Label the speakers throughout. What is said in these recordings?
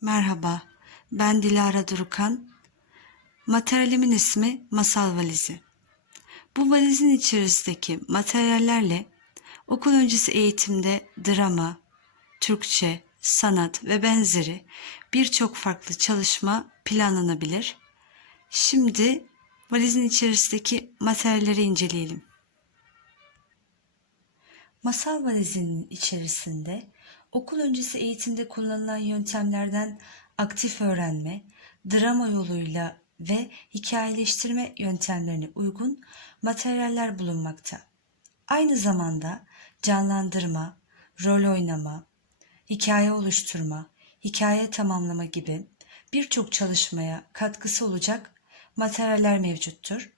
Speaker 1: Merhaba, ben Dilara Durukan. Materyalimin ismi Masal Valizi. Bu valizin içerisindeki materyallerle okul öncesi eğitimde drama, Türkçe, sanat ve benzeri birçok farklı çalışma planlanabilir. Şimdi valizin içerisindeki materyalleri inceleyelim. Masal valizinin içerisinde okul öncesi eğitimde kullanılan yöntemlerden aktif öğrenme, drama yoluyla ve hikayeleştirme yöntemlerine uygun materyaller bulunmakta. Aynı zamanda canlandırma, rol oynama, hikaye oluşturma, hikaye tamamlama gibi birçok çalışmaya katkısı olacak materyaller mevcuttur.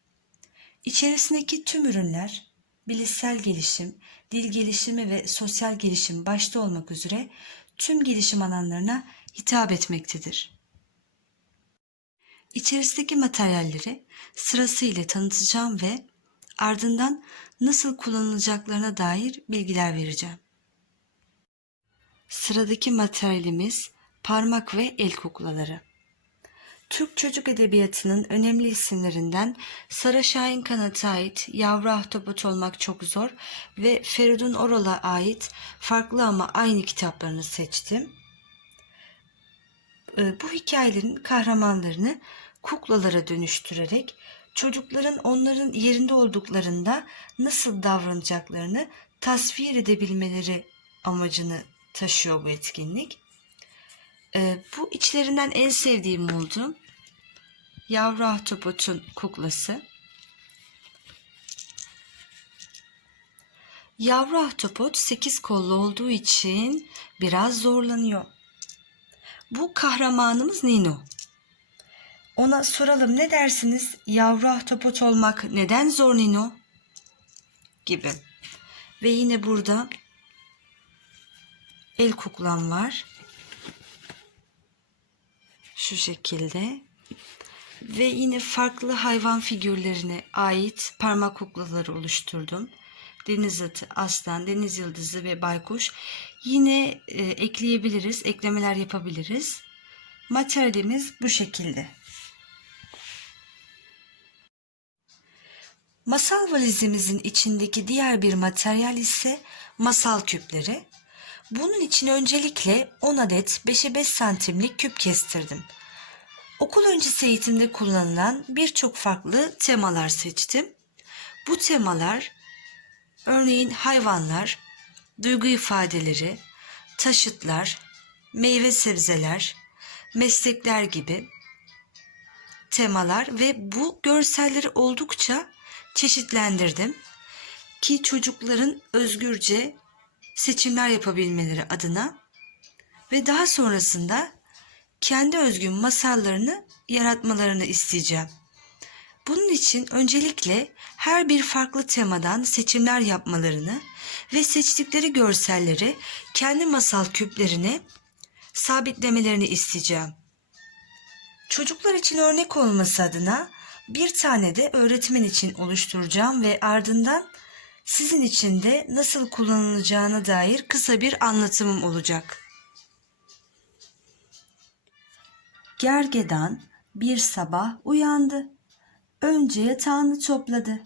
Speaker 1: İçerisindeki tüm ürünler bilişsel gelişim, dil gelişimi ve sosyal gelişim başta olmak üzere tüm gelişim alanlarına hitap etmektedir. İçerisindeki materyalleri sırasıyla tanıtacağım ve ardından nasıl kullanılacaklarına dair bilgiler vereceğim. Sıradaki materyalimiz parmak ve el kuklaları. Türk çocuk edebiyatının önemli isimlerinden Sara Şahin Kanat'a ait Yavru Ahtapot Olmak Çok Zor ve Feridun Oral'a ait farklı ama aynı kitaplarını seçtim. Ee, Bu hikayelerin kahramanlarını kuklalara dönüştürerek çocukların onların yerinde olduklarında nasıl davranacaklarını tasvir edebilmeleri amacını taşıyor bu etkinlik. Ee, bu içlerinden en sevdiğim oldu. Yavru ahtapotun kuklası. Yavru ahtapot sekiz kollu olduğu için biraz zorlanıyor. Bu kahramanımız Nino. Ona soralım ne dersiniz? Yavru ahtapot olmak neden zor Nino? Gibi. Ve yine burada el kuklam var şu şekilde ve yine farklı hayvan figürlerine ait parmak kuklaları oluşturdum. Deniz atı, aslan, deniz yıldızı ve baykuş. Yine e, ekleyebiliriz, eklemeler yapabiliriz. Materyalimiz bu şekilde. Masal valizimizin içindeki diğer bir materyal ise masal küpleri. Bunun için öncelikle 10 adet 5'e 5 santimlik küp kestirdim. Okul öncesi eğitimde kullanılan birçok farklı temalar seçtim. Bu temalar örneğin hayvanlar, duygu ifadeleri, taşıtlar, meyve sebzeler, meslekler gibi temalar ve bu görselleri oldukça çeşitlendirdim ki çocukların özgürce seçimler yapabilmeleri adına ve daha sonrasında kendi özgün masallarını yaratmalarını isteyeceğim. Bunun için öncelikle her bir farklı temadan seçimler yapmalarını ve seçtikleri görselleri kendi masal küplerine sabitlemelerini isteyeceğim. Çocuklar için örnek olması adına bir tane de öğretmen için oluşturacağım ve ardından sizin için de nasıl kullanılacağına dair kısa bir anlatımım olacak. Gergedan bir sabah uyandı. Önce yatağını topladı.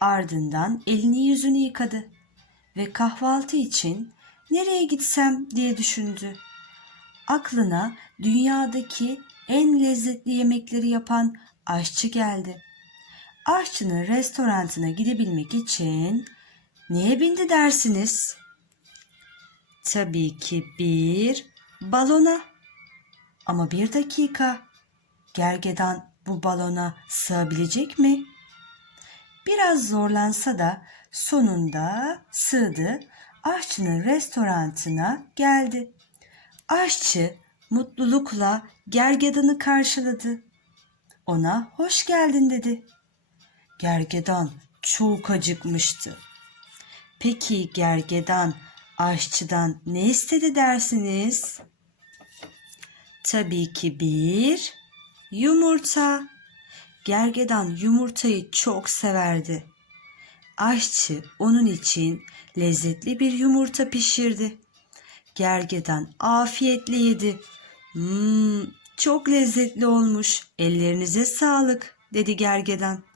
Speaker 1: Ardından elini yüzünü yıkadı ve kahvaltı için nereye gitsem diye düşündü. Aklına dünyadaki en lezzetli yemekleri yapan aşçı geldi. Aşçının restorantına gidebilmek için neye bindi dersiniz? Tabii ki bir balona. Ama bir dakika. Gergedan bu balona sığabilecek mi? Biraz zorlansa da sonunda sığdı. Aşçının restorantına geldi. Aşçı mutlulukla gergedanı karşıladı. Ona hoş geldin dedi. Gergedan çok acıkmıştı. Peki gergedan aşçıdan ne istedi dersiniz? Tabii ki bir yumurta. Gergedan yumurtayı çok severdi. Aşçı onun için lezzetli bir yumurta pişirdi. Gergedan afiyetle yedi. Hmm, çok lezzetli olmuş. Ellerinize sağlık, dedi gergedan.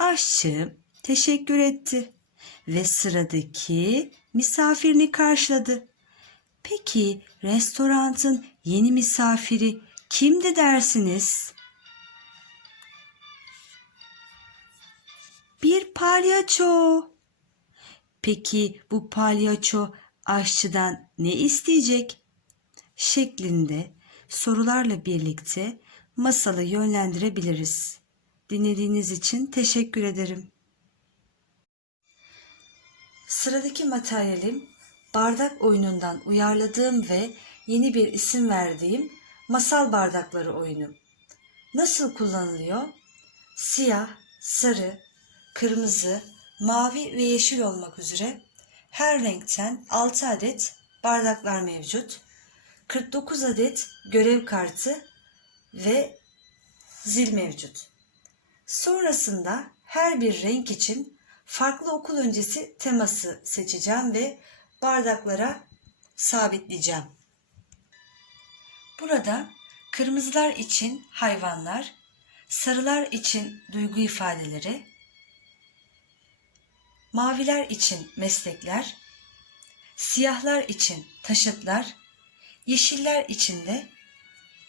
Speaker 1: Aşçı teşekkür etti ve sıradaki misafirini karşıladı. Peki restoranın yeni misafiri kimdi dersiniz? Bir palyaço. Peki bu palyaço aşçıdan ne isteyecek? Şeklinde sorularla birlikte masalı yönlendirebiliriz. Dinlediğiniz için teşekkür ederim. Sıradaki materyalim bardak oyunundan uyarladığım ve yeni bir isim verdiğim masal bardakları oyunu. Nasıl kullanılıyor? Siyah, sarı, kırmızı, mavi ve yeşil olmak üzere her renkten 6 adet bardaklar mevcut. 49 adet görev kartı ve zil mevcut. Sonrasında her bir renk için farklı okul öncesi teması seçeceğim ve bardaklara sabitleyeceğim. Burada kırmızılar için hayvanlar, sarılar için duygu ifadeleri, maviler için meslekler, siyahlar için taşıtlar, yeşiller için de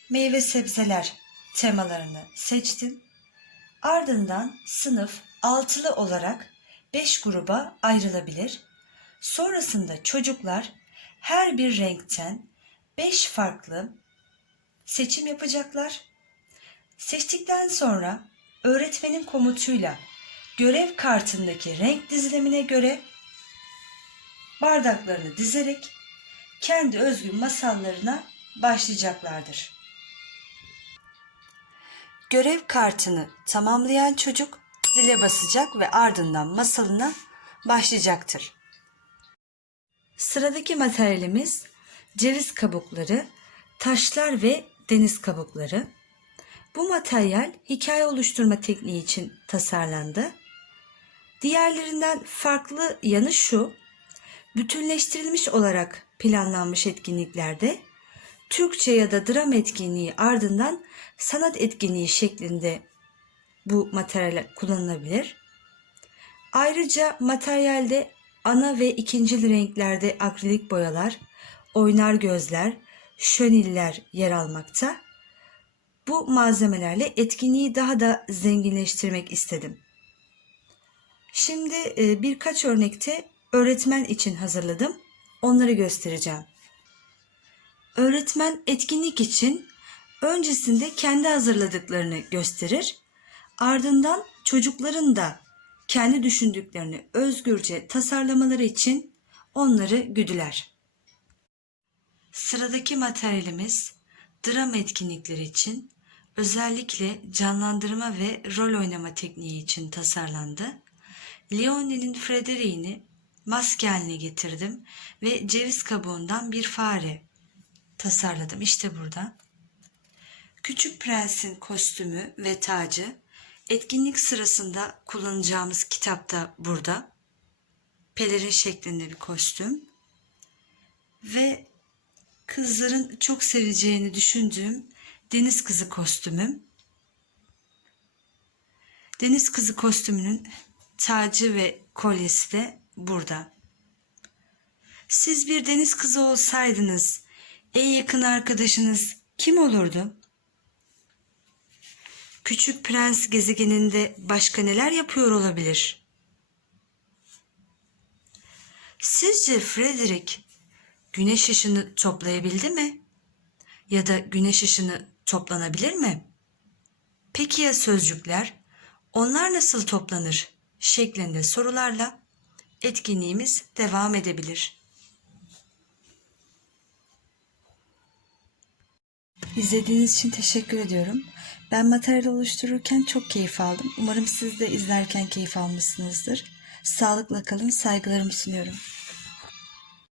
Speaker 1: meyve sebzeler temalarını seçtim. Ardından sınıf altılı olarak 5 gruba ayrılabilir. Sonrasında çocuklar her bir renkten 5 farklı seçim yapacaklar. Seçtikten sonra öğretmenin komutuyla görev kartındaki renk dizilimine göre bardaklarını dizerek kendi özgün masallarına başlayacaklardır. Görev kartını tamamlayan çocuk zile basacak ve ardından masalına başlayacaktır. Sıradaki materyalimiz ceviz kabukları, taşlar ve deniz kabukları. Bu materyal hikaye oluşturma tekniği için tasarlandı. Diğerlerinden farklı yanı şu, bütünleştirilmiş olarak planlanmış etkinliklerde Türkçe ya da dram etkinliği ardından sanat etkinliği şeklinde bu materyal kullanılabilir. Ayrıca materyalde ana ve ikinci renklerde akrilik boyalar, oynar gözler, şöniller yer almakta. Bu malzemelerle etkinliği daha da zenginleştirmek istedim. Şimdi e, birkaç örnekte öğretmen için hazırladım. Onları göstereceğim. Öğretmen etkinlik için öncesinde kendi hazırladıklarını gösterir. Ardından çocukların da kendi düşündüklerini özgürce tasarlamaları için onları güdüler. Sıradaki materyalimiz dram etkinlikleri için özellikle canlandırma ve rol oynama tekniği için tasarlandı. Leonie'nin Frederick'ini maske haline getirdim ve ceviz kabuğundan bir fare tasarladım. İşte burada. Küçük Prens'in kostümü ve tacı etkinlik sırasında kullanacağımız kitapta burada. Pelerin şeklinde bir kostüm. Ve kızların çok seveceğini düşündüğüm deniz kızı kostümüm. Deniz kızı kostümünün tacı ve kolyesi de burada. Siz bir deniz kızı olsaydınız en yakın arkadaşınız kim olurdu? Küçük Prens gezegeninde başka neler yapıyor olabilir? Sizce Frederick güneş ışını toplayabildi mi? Ya da güneş ışını toplanabilir mi? Peki ya sözcükler? Onlar nasıl toplanır? şeklinde sorularla etkinliğimiz devam edebilir. İzlediğiniz için teşekkür ediyorum. Ben materyal oluştururken çok keyif aldım. Umarım siz de izlerken keyif almışsınızdır. Sağlıkla kalın, saygılarımı sunuyorum.